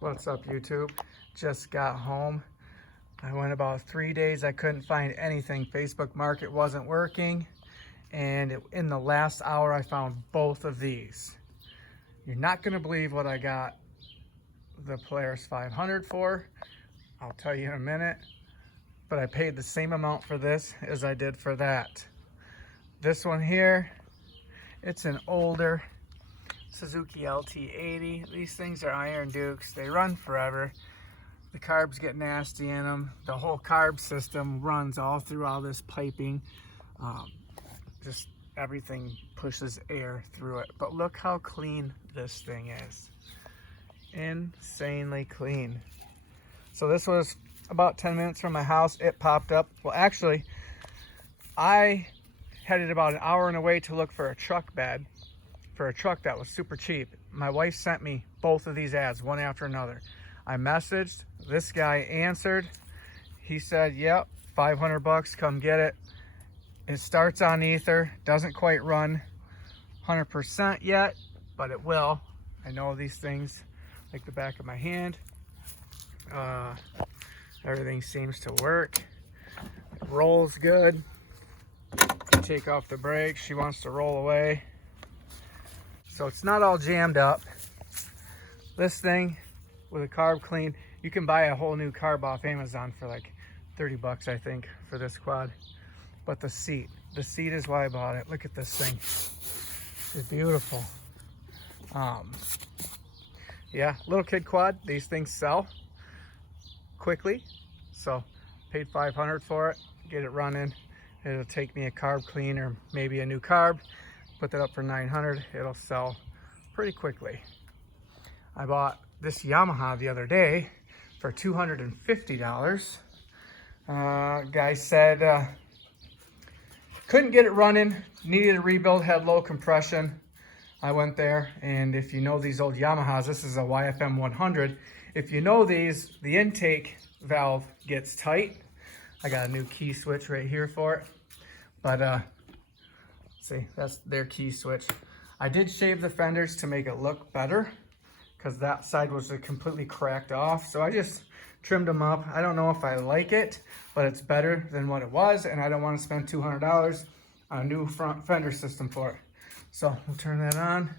What's up, YouTube? Just got home. I went about 3 days. I couldn't find anything. Facebook Market wasn't working. And in the last hour, I found both of these. You're not going to believe what I got the Polaris 500 for. I'll tell you in a minute. But I paid the same amount for this as I did for that. This one here, it's an older Suzuki LT80. These things are Iron Dukes. They run forever. The carbs get nasty in them. The whole carb system runs all through all this piping. Just everything pushes air through it. But look how clean this thing is. Insanely clean. So this was about 10 minutes from my house. It popped up. Well, actually, I headed about an hour and away to look for a truck bed for a truck that was super cheap. My wife sent me both of these ads, one after another. I messaged, this guy answered. He said, yep, 500 bucks, come get it. It starts on ether, doesn't quite run 100% yet, but it will. I know these things like the back of my hand. Everything seems to work. It rolls good. Take off the brakes, she wants to roll away. So it's not all jammed up. This thing with a carb clean, you can buy a whole new carb off Amazon for like 30 bucks, I think, for this quad. But the seat is why I bought it. Look at this thing. It's beautiful. Yeah, little kid quad. These things sell quickly. So paid 500 for it, get it running. It'll take me a carb clean or maybe a new carb. Put that up for 900. It'll sell pretty quickly. I bought this Yamaha the other day for $250. Guy said couldn't get it running, needed a rebuild, had low compression. I went there, and if you know these old Yamahas, this is a YFM 100. If you know these, the intake valve gets tight. I got a new key switch right here for it. But see, that's their key switch. I did shave the fenders to make it look better because that side was completely cracked off. So I just trimmed them up. I don't know if I like it, but it's better than what it was, and I don't want to spend $200 on a new front fender system for it. So we'll turn that on.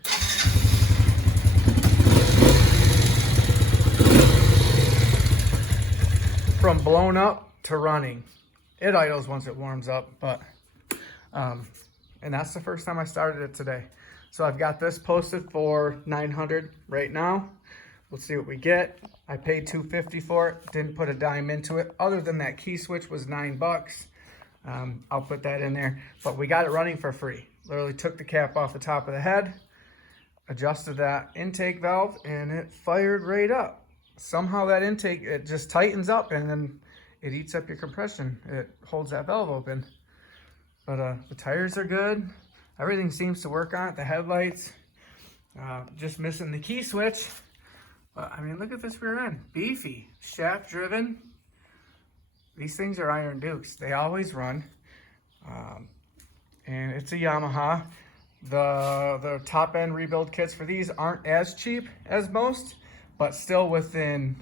From blown up to running. It idles once it warms up, but and that's the first time I started it today. So I've got this posted for 900 right now. We'll see what we get. I paid $250 for it, didn't put a dime into it. Other than that key switch was $9. I'll put that in there, but we got it running for free. Literally took the cap off the top of the head, adjusted that intake valve, and it fired right up. Somehow that intake, it just tightens up and then it eats up your compression. It holds that valve open. But the tires are good. Everything seems to work on it. The headlights, just missing the key switch. But I mean, look at this rear end. Beefy, shaft driven. These things are Iron Dukes. They always run. And it's a Yamaha. The top end rebuild kits for these aren't as cheap as most, but still within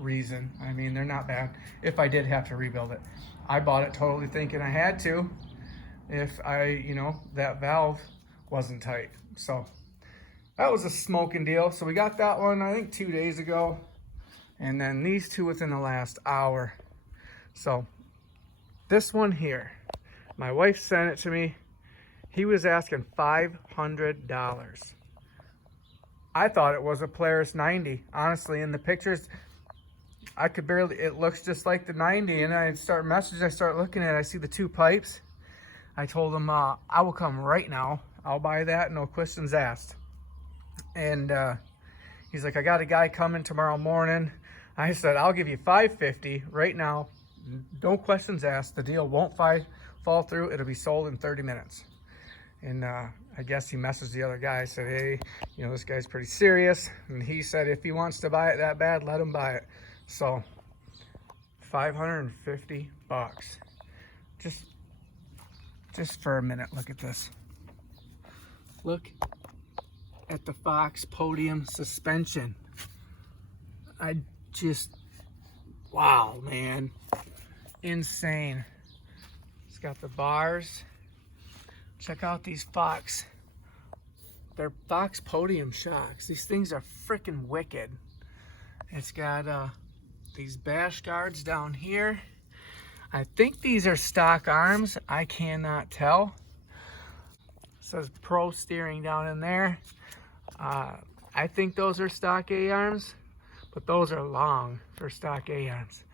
reason. I mean, they're not bad if I did have to rebuild it. I bought it totally thinking I had to if that valve wasn't tight. So that was a smoking deal. So we got that one, I think 2 days ago. And then these two within the last hour. So this one here, my wife sent it to me. He was asking $500. I thought it was a Polaris 90. Honestly, in the pictures, I could barely, it looks just like the 90. And I start messaging, I start looking at it, I see the two pipes. I told him, I will come right now. I'll buy that, no questions asked. And he's like, I got a guy coming tomorrow morning. I said, I'll give you $550 right now. No questions asked. The deal won't fall through. It'll be sold in 30 minutes. And I guess he messaged the other guy. I said, hey, this guy's pretty serious. And he said, if he wants to buy it that bad, let him buy it. So $550. Just for a minute, look at this. Look at the Fox podium suspension. I just, wow, man. Insane. It's got the bars. Check out these Fox. They're Fox podium shocks. These things are freaking wicked. It's got these bash guards down here. I think these are stock arms. I cannot tell. It says Pro Steering down in there. I think those are stock A-arms, but those are long for stock A-arms.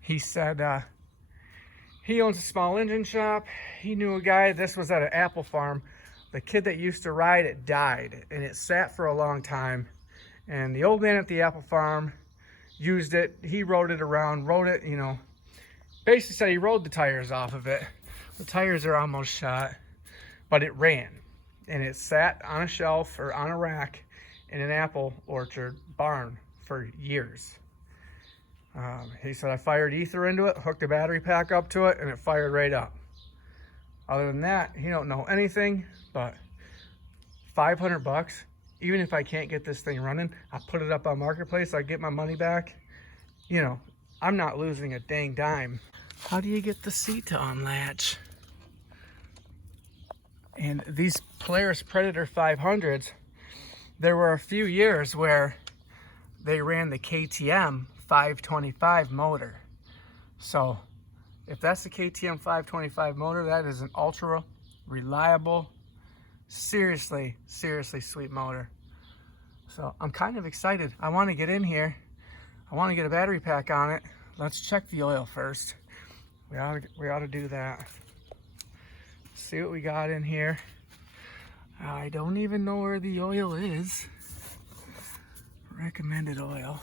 He said he owns a small engine shop. He knew a guy. This was at an apple farm. The kid that used to ride it died, and it sat for a long time. And the old man at the apple farm used it. He rode it around, rode it, you know, basically said he rode the tires off of it. The tires are almost shot, but it ran. And it sat on a shelf or on a rack in an apple orchard barn for years. He said, I fired ether into it, hooked a battery pack up to it, and it fired right up. Other than that, he don't know anything, but $500, even if I can't get this thing running, I put it up on Marketplace, I get my money back. You know, I'm not losing a dang dime. How do you get the seat to unlatch? And these Polaris Predator 500s, there were a few years where they ran the KTM 525 motor. So if that's the KTM 525 motor, that is an ultra reliable, seriously sweet motor. So I'm kind of excited. I want to get in here. I want to get a battery pack on it. Let's check the oil first. We ought to do that. See what we got in here. I don't even know where the oil is. Recommended oil.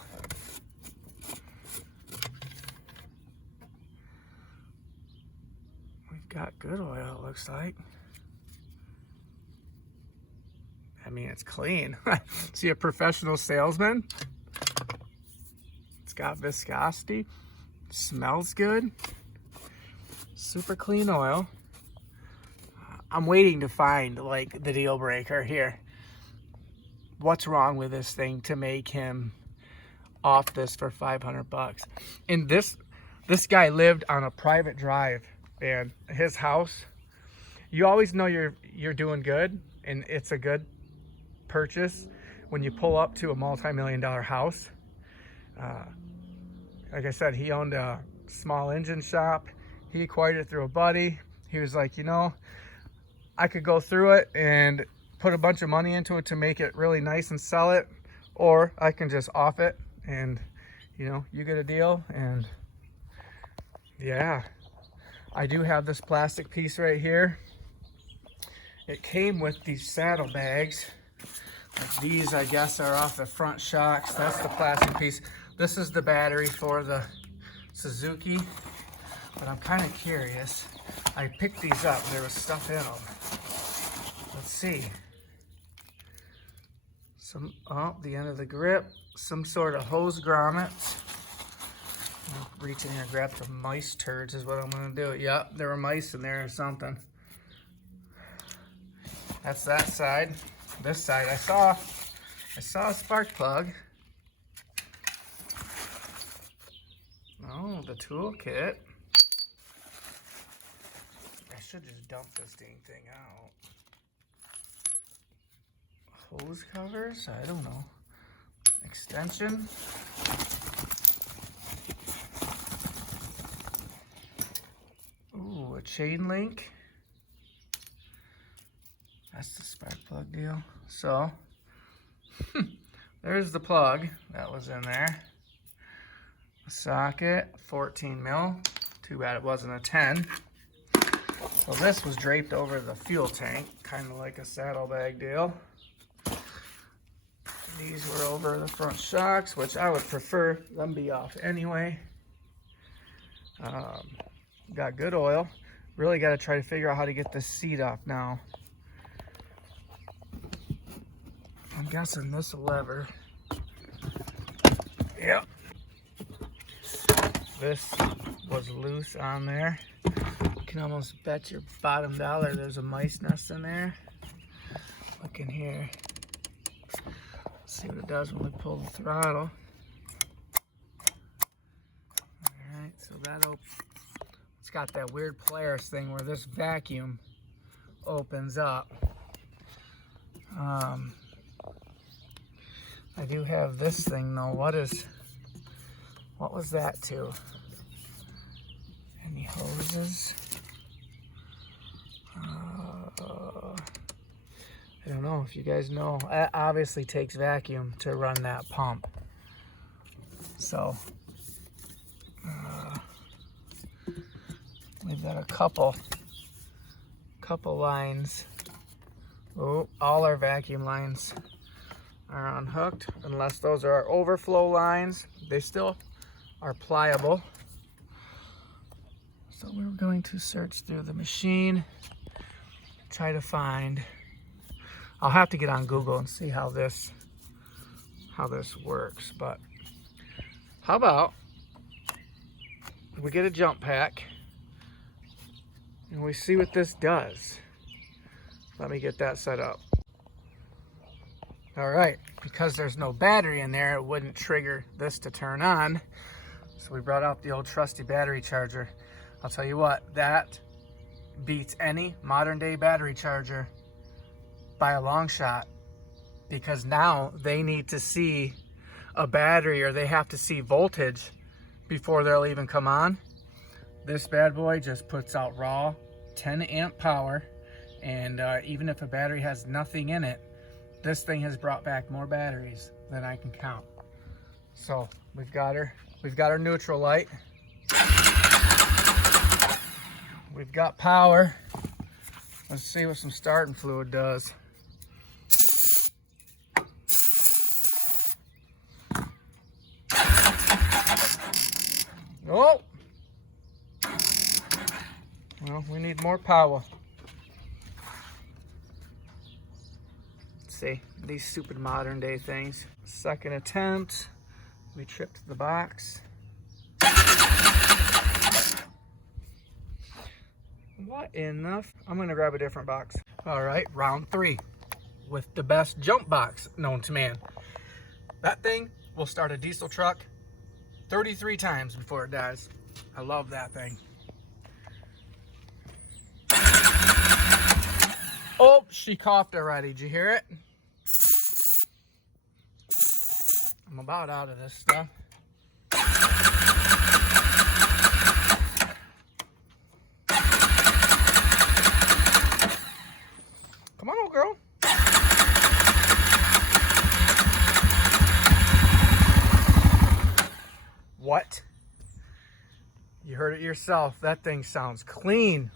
We've got good oil, it looks like. I mean, it's clean. See a professional salesman? It's got viscosity. Smells good. Super clean oil. I'm waiting to find like the deal breaker here. What's wrong with this thing to make him off this for $500? And this guy lived on a private drive, and his house, you always know you're doing good and it's a good purchase when you pull up to a multi-million-dollar house. Like I said, he owned a small engine shop. He acquired it through a buddy. He was like, you know, I could go through it and put a bunch of money into it to make it really nice and sell it, or I can just off it and, you know, you get a deal. And yeah, I do have this plastic piece right here. It came with these saddle bags. These, I guess, are off the front shocks. That's the plastic piece. This is the battery for the Suzuki, but I'm kind of curious. I picked these up. There was stuff in them. Let's see. The end of the grip. Some sort of hose grommet. Reach in here and grab some mice turds is what I'm going to do. Yep, there were mice in there or something. That's that side. This side, I saw a spark plug. Oh, the toolkit. I should just dump this dang thing out. Hose covers? I don't know. Extension. Ooh, a chain link. That's the spark plug deal. So, there's the plug that was in there. A socket, 14 mil. Too bad it wasn't a 10. So this was draped over the fuel tank, kind of like a saddlebag deal. These were over the front shocks, which I would prefer them be off anyway. Got good oil. Really got to try to figure out how to get this seat off now. I'm guessing this lever. Yep. This was loose on there. You can almost bet your bottom dollar there's a mice nest in there. Look in here. Let's see what it does when we pull the throttle. that open. It's got that weird Polaris thing where this vacuum opens up. I do have this thing though. What was that to? Any hoses? I don't know if you guys know. It obviously takes vacuum to run that pump. So we've got a couple lines. Oh, all our vacuum lines are unhooked, unless those are our overflow lines. They still are pliable. So we're going to search through the machine, try to find. I'll have to get on Google and see how this works. But how about we get a jump pack and we see what this does. Let me get that set up. All right, because there's no battery in there, it wouldn't trigger this to turn on. So we brought out the old trusty battery charger. I'll tell you what, that beats any modern day battery charger by a long shot, because now they need to see a battery, or they have to see voltage before they'll even come on. This bad boy just puts out raw 10 amp power, and even if a battery has nothing in it, this thing has brought back more batteries than I can count. So we've got our neutral light, we've got power. Let's see what some starting fluid does. Oh, well, we need more power. Let's see, these stupid modern day things. Second attempt, we tripped the box. What enough? I'm gonna grab a different box. All right, round 3 with the best jump box known to man. That thing will start a diesel truck 33 times before it dies. I love that thing. Oh, she coughed already. Did you hear it? I'm about out of this stuff. Come on, old girl. What? You heard it yourself. That thing sounds clean.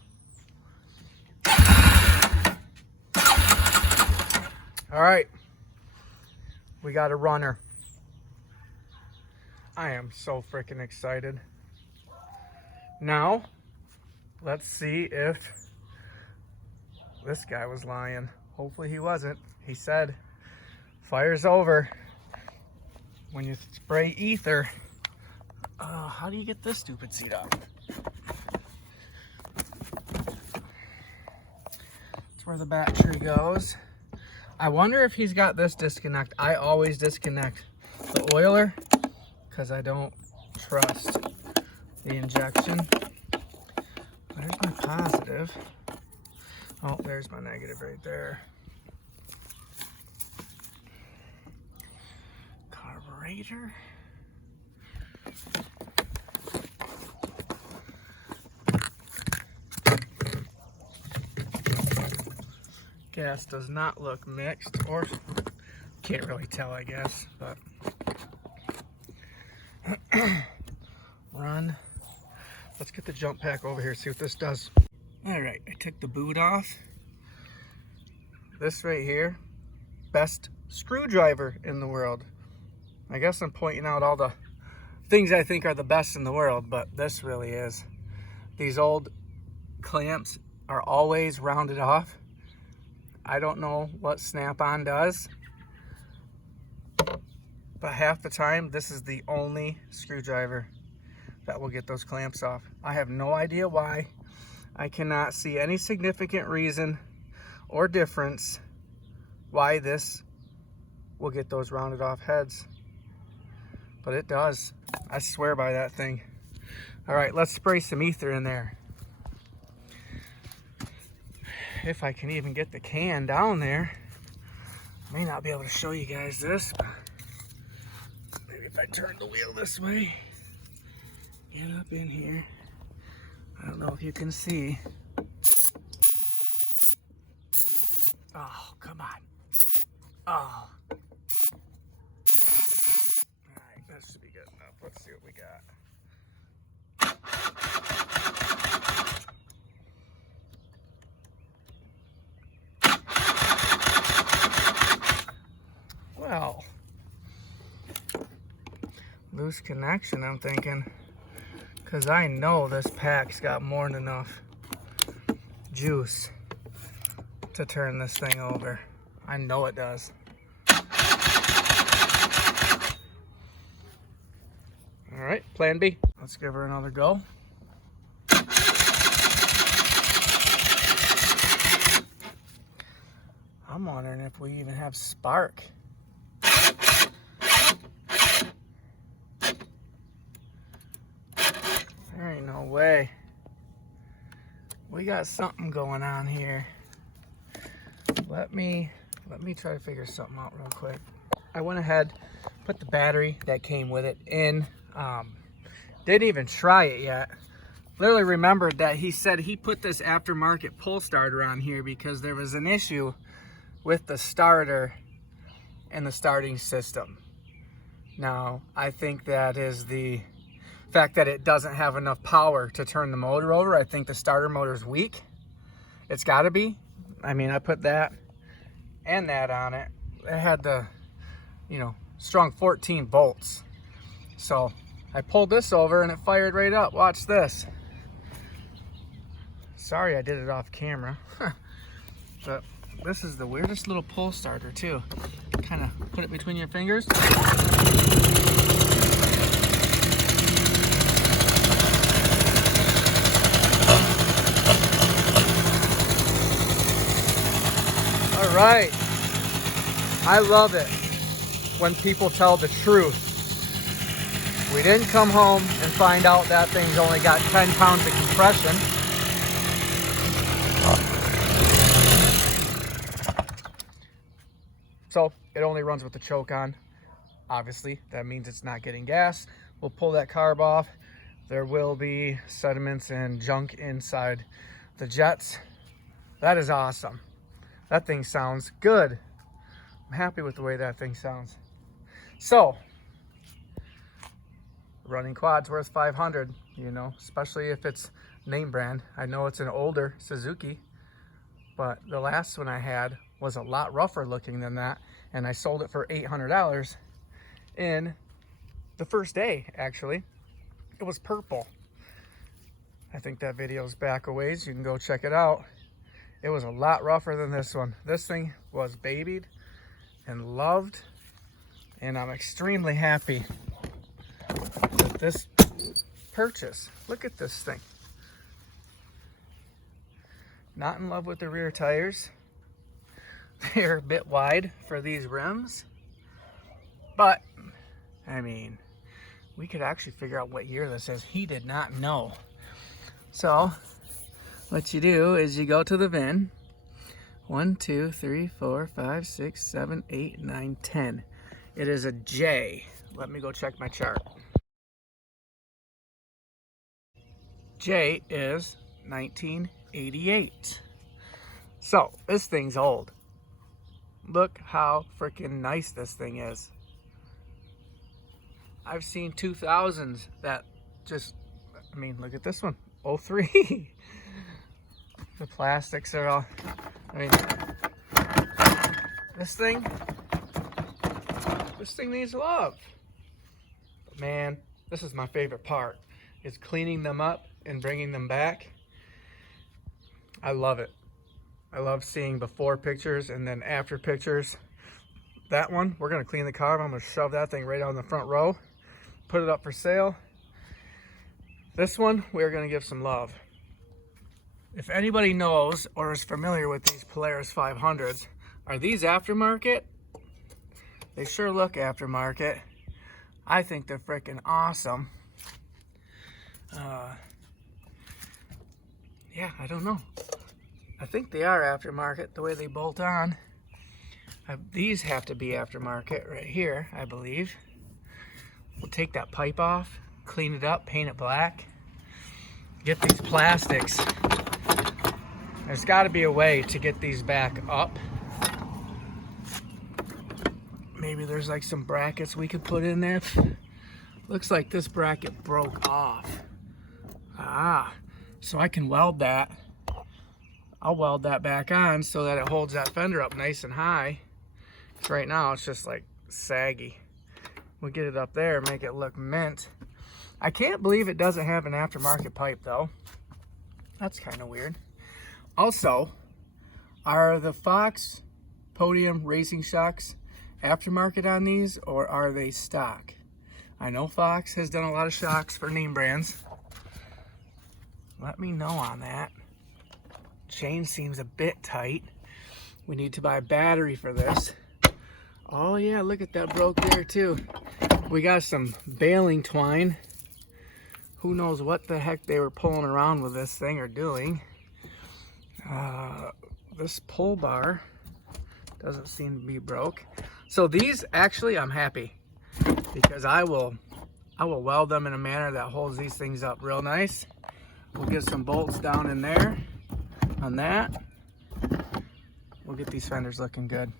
All right. We got a runner. I am so freaking excited. Now, let's see if this guy was lying. Hopefully he wasn't. He said, fire's over when you spray ether. How do you get this stupid seat up? That's where the battery goes. I wonder if he's got this disconnect. I always disconnect the oiler because I don't trust the injection. There's my positive. Oh, there's my negative right there. Carburetor. Gas does not look mixed, or can't really tell, I guess, but run. Let's get the jump pack over here, see what this does. All right, I took the boot off. This right here, best screwdriver in the world. I guess I'm pointing out all the things I think are the best in the world, but this really is. These old clamps are always rounded off. I don't know what Snap-on does, but half the time this is the only screwdriver that will get those clamps off. I have no idea why. I cannot see any significant reason or difference why this will get those rounded off heads, but it does. I swear by that thing. All right, let's spray some ether in there. If I can even get the can down there. May not be able to show you guys this, but maybe if I turn the wheel this way, get up in here. I don't know if you can see. Oh, come on. Oh. Alright, that should be good enough. Let's see what we got. Well, loose connection, I'm thinking, because I know this pack's got more than enough juice to turn this thing over. I know it does. All right, plan B. Let's give her another go. I'm wondering if we even have spark. There ain't no way. We got something going on here. Let me try to figure something out real quick. I went ahead, put the battery that came with it in. Didn't even try it yet. Literally remembered that he said he put this aftermarket pull starter on here because there was an issue with the starter and the starting system. Now, I think that is the fact that it doesn't have enough power to turn the motor over. I think the starter motor is weak. It's got to be. I mean, I put that and that on it. It had the, you know, strong 14 volts. So I pulled this over and it fired right up. Watch this. Sorry I did it off camera. But this is the weirdest little pull starter too. Kind of put it between your fingers. All right. I love it when people tell the truth. We didn't come home and find out that thing's only got 10 pounds of compression. So it only runs with the choke on. Obviously, that means it's not getting gas. We'll pull that carb off. There will be sediments and junk inside the jets. That is awesome. That thing sounds good. I'm happy with the way that thing sounds. So, running quads worth 500, you know, especially if it's name brand. I know it's an older Suzuki, but the last one I had was a lot rougher looking than that, and I sold it for $800 in the first day. Actually, it was purple. I think that video's back a ways. You can go check it out. It was a lot rougher than this one. This thing was babied and loved, and I'm extremely happy with this purchase. Look at this thing. Not in love with the rear tires. They're a bit wide for these rims, but I mean, we could actually figure out what year this is. He did not know. So what you do is you go to the VIN. 1, 2, 3, 4, 5, 6, 7, 8, 9, 10. It is a J. Let me go check my chart. J is 1988. So this thing's old. Look how freaking nice this thing is. I've seen 2000s that just, I mean, look at this one, 03. The plastics are all, I mean, this thing needs love. But man, this is my favorite part, is cleaning them up and bringing them back. I love it. I love seeing before pictures and then after pictures. That one, we're gonna clean the car. I'm gonna shove that thing right on the front row, put it up for sale. This one, we're gonna give some love. If anybody knows or is familiar with these Polaris 500s, are these aftermarket? They sure look aftermarket. I think they're freaking awesome. Yeah, I don't know. I think they are aftermarket, the way they bolt on. These have to be aftermarket right here, I believe. We'll take that pipe off, clean it up, paint it black, get these plastics. There's got to be a way to get these back up. Maybe there's like some brackets we could put in there. Looks like this bracket broke off. So I can weld that. I'll weld that back on so that it holds that fender up nice and high. Right now it's just like saggy. We'll get it up there and make it look mint. I can't believe it doesn't have an aftermarket pipe though. That's kind of weird. Also, are the Fox Podium racing shocks aftermarket on these, or are they stock? I know Fox has done a lot of shocks for name brands. Let me know on that. Chain seems a bit tight. We need to buy a battery for this. Oh yeah, look at that, broke there too. We got some baling twine. Who knows what the heck they were pulling around with this thing or doing. This pull bar doesn't seem to be broke. So these, actually, I'm happy because I will weld them in a manner that holds these things up real nice. We'll get some bolts down in there on that. We'll get these fenders looking good.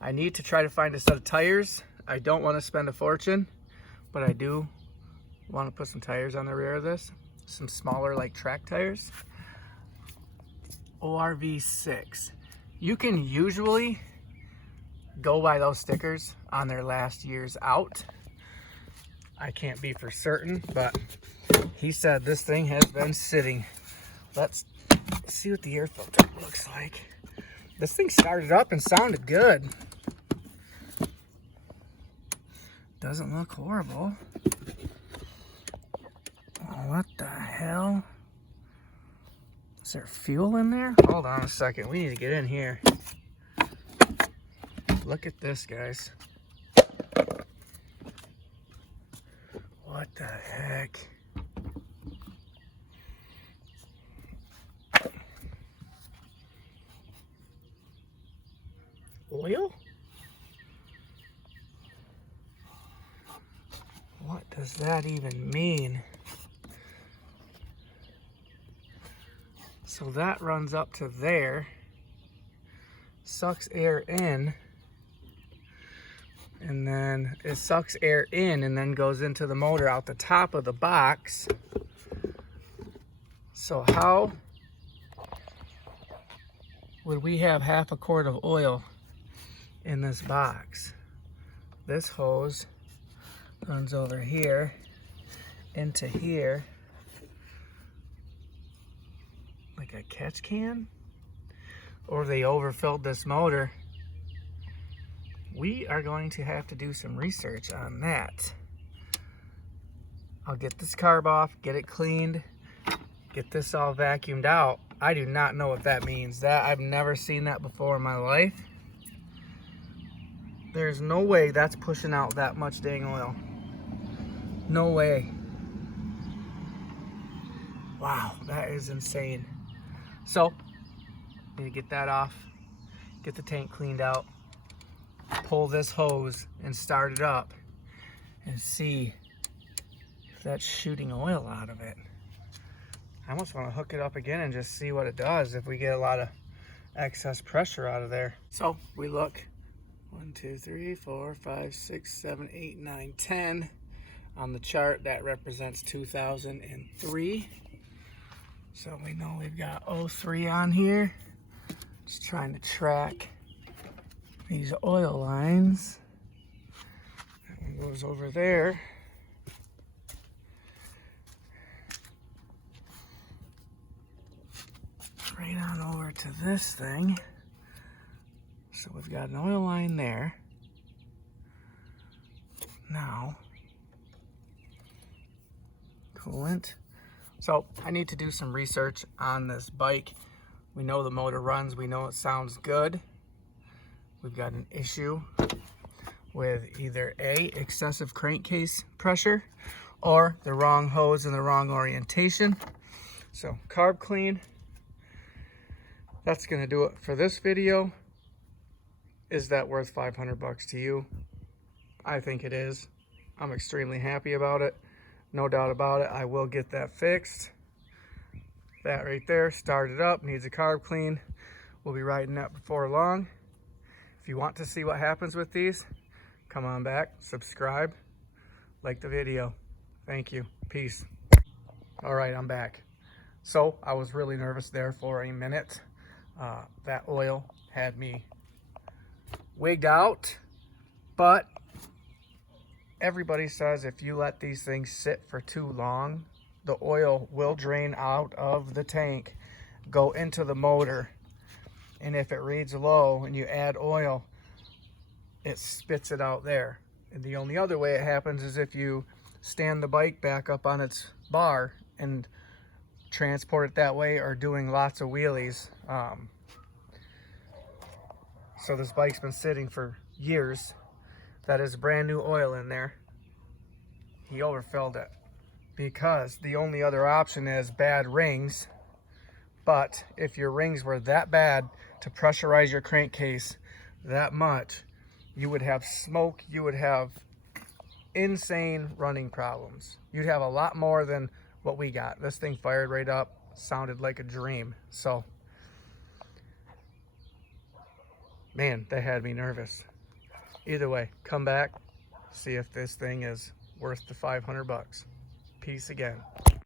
I need to try to find a set of tires. I don't want to spend a fortune, but I do want to put some tires on the rear of this. Some smaller, like track tires. ORV6. You can usually go by those stickers on their last years out. I can't be for certain, but he said this thing has been sitting. Let's see what the air filter looks like. This thing started up and sounded good. Doesn't look horrible. Oh, what the hell? Is there fuel in there? Hold on a second. We need to get in here. Look at this, guys. What the heck? Oil? What does that even mean? So that runs up to there, sucks air in, and then it sucks air in and then goes into the motor out the top of the box. So how would we have half a quart of oil in this box? This hose runs over here into here like a catch can, or they overfilled this motor. We are going to have to do some research on that. I'll get this carb off, get it cleaned, get this all vacuumed out. I do not know what that means. That I've never seen that before in my life. There's no way that's pushing out that much dang oil. No way. Wow, that is insane. So, need to get that off, get the tank cleaned out, pull this hose and start it up and see if that's shooting oil out of it. I almost want to hook it up again and just see what it does if we get a lot of excess pressure out of there. So we look 1, 2, 3, 4, 5, 6, 7, 8, 9, 10 on the chart. That represents 2003. So we know we've got 03 on here. Just trying to track these oil lines. That one goes over there. Right on over to this thing. So we've got an oil line there. Now, coolant. So I need to do some research on this bike. We know the motor runs, we know it sounds good. We've got an issue with either A, excessive crankcase pressure, or the wrong hose in the wrong orientation. So carb clean. That's gonna do it for this video. Is that worth 500 bucks to you? I think it is. I'm extremely happy about it. No doubt about it. I will get that fixed. That right there, started up, needs a carb clean. We'll be riding that before long. If you want to see what happens with these, come on back, subscribe, like the video. Thank you. Peace. All right, I'm back. So I was really nervous there for a minute. That oil had me wigged out, but everybody says if you let these things sit for too long, the oil will drain out of the tank, go into the motor, and if it reads low and you add oil, it spits it out there. And the only other way it happens is if you stand the bike back up on its bar and transport it that way, or doing lots of wheelies. So this bike's been sitting for years. That is brand new oil in there. He overfilled it because the only other option is bad rings. But if your rings were that bad to pressurize your crankcase that much, you would have smoke, you would have insane running problems. You'd have a lot more than what we got. This thing fired right up, sounded like a dream. So, man, that had me nervous. Either way, come back, see if this thing is worth the 500 bucks. Peace again.